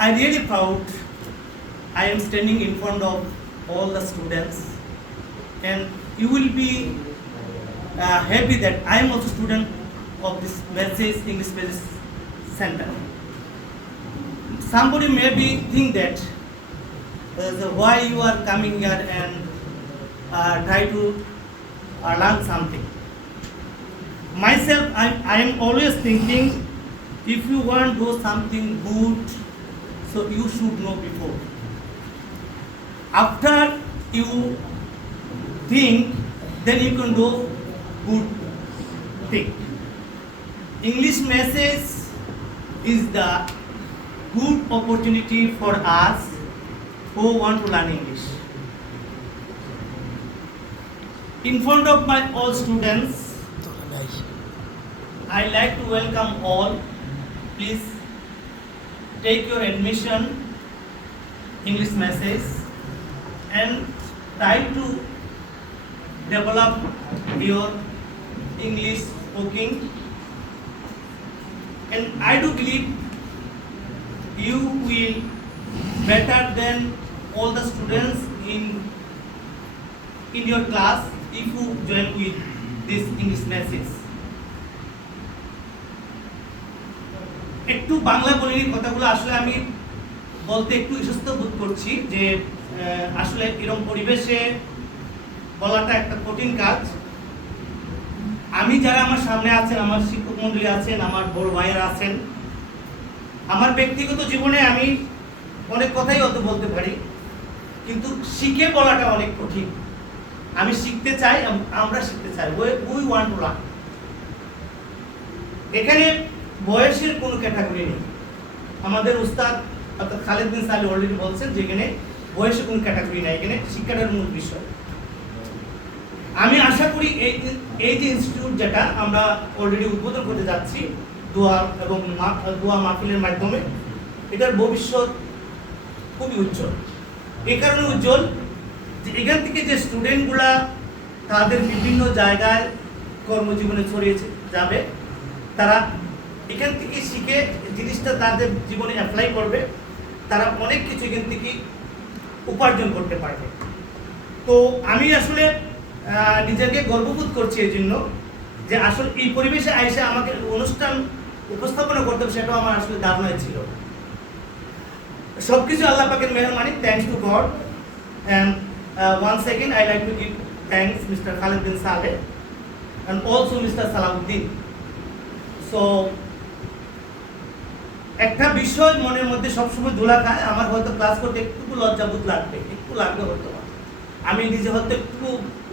I really proud. I am standing in front of all the students, and you will be uh, happy that I am also student of this message English Center. Somebody maybe think that uh, why you are coming here and uh, try to uh, learn something. Myself, I, I am always thinking if you want to do something good, so you should know before. After you think, then you can do good thing. English message is the good opportunity for us who want to learn English. In front of my all students, I like to welcome all. Please take your admission English message and try to develop your English speaking. And I do believe you will better than all the students in in your class if you join with this English message. একটু বাংলা বলিনি, কথাগুলো আসলে আমি বলতে একটু ইসস্ত বোধ করছি যে আসলে এরকম পরিবেশে বলাটা একটা কঠিন কাজ। আমি যারা আমার সামনে আছেন, আমার শিক্ষক মন্ডলী আছেন, আমার বড় ভাইয়েরা আছেন, আমার ব্যক্তিগত জীবনে আমি অনেক কথাই অত বলতে পারি, কিন্তু শিখে বলাটা অনেক কঠিন। আমি শিখতে চাই আমরা শিখতে চাই। উই ওয়ান্ট টু লার্ন এখানে বয়সের কোনো ক্যাটাগরি নেই। আমাদের উস্তাদ অর্থাৎ খালেদ বিন সালি অলরেডি বলছেন যে এখানে বয়সের কোনো ক্যাটাগরি নাই, এখানে শিক্ষাটার মূল বিষয়। আমি আশা করি এই এই যে ইনস্টিটিউট যেটা আমরা অলরেডি উদ্বোধন করতে যাচ্ছি, দোয়া এবং দোয়া মাহফিলের মাধ্যমে, এটার ভবিষ্যৎ খুবই উজ্জ্বল। এই কারণে উজ্জ্বল যে এখান থেকে যে স্টুডেন্টগুলা তাদের বিভিন্ন জায়গায় কর্মজীবনে ছড়িয়ে যাবে, তারা এখান থেকে শিখে জিনিসটা তাদের জীবনে অ্যাপ্লাই করবে। তারা অনেক কিছু এখান থেকে উপার্জন করতে পারবে। তো আমি আসলে নিজেকে গর্ববোধ করছি এই জন্য যে আসলে এই পরিবেশে আইসে আমাকে অনুষ্ঠান উপস্থাপনা করতে হবে সেটাও আমার আসলে ধারণায় ছিল। সব কিছু আল্লাহ পাকের মেহরবানি। Thanks to God and one second I like to give thanks mister Khaled bin Saleh and also mister Salahuddin so একটা বিষয় মনের মধ্যে সবসময় দোলা খায়, আমার হয়তো ক্লাস করতে একটু লজ্জাবোধ লাগবে, একটু লাগবে হয়তো। আমি নিজে হয়তো একটু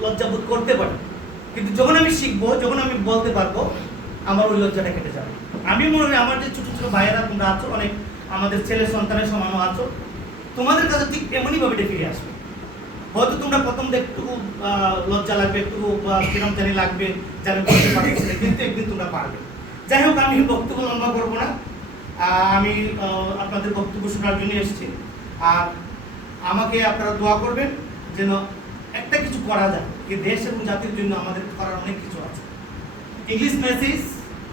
লজ্জাবোধ করতে পারি। কিন্তু যখন আমি শিখব, যখন আমি বলতে পারব, আমার ওই লজ্জাটা কেটে যাবে। আমি মনে হয় আমার যে ছোটো ছোটো ভাইয়েরা তোমরা আছো, অনেক আমাদের ছেলে সন্তানের সমানও আছো, তোমাদের কাছে ঠিক এমনই ভাবে ফিরে আসবে। হয়তো তোমরা প্রথম একটু লজ্জা লাগবে, একটু কিরম জানি লাগবে আমি বলতে কিন্তু একদিন তোমরা পারবে। যাই হোক, আমি বক্তব্য লম্বা করব না। আমি আপনাদের বক্তব্য শোনার জন্য এসেছি। আর আমাকে আপনারা দোয়া করবেন যেন একটা কিছু করা যায়। যে দেশ এবং জাতির জন্য আমাদের করার অনেক কিছু আছে। ইংলিশ মেসেজ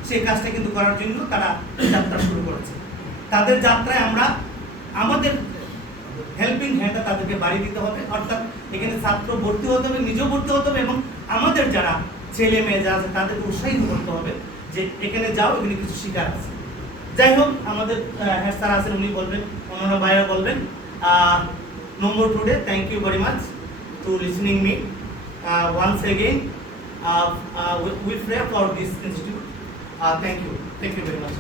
সেই কাজটা কিন্তু করার জন্য তারা যাত্রা শুরু করেছে। তাদের যাত্রায় আমরা, আমাদের হেল্পিং হ্যান্ডটা তাদেরকে বাড়ি দিতে হবে। অর্থাৎ এখানে ছাত্র ভর্তি হতে হবে, নিজেও ভর্তি হতে হবে এবং আমাদের যারা ছেলে মেয়ে যারা আছে, তাদেরকে উৎসাহিত করতে হবে যে এখানে যাও, এখানে কিছু শিকার আছে। যাই হোক আমাদের হেড স্যার আছেন, উনি বলবেন, অন্যান্য ভাইরা বলবেন। Number today thank you very much to listening me once again we pray for this institute thank you thank you very much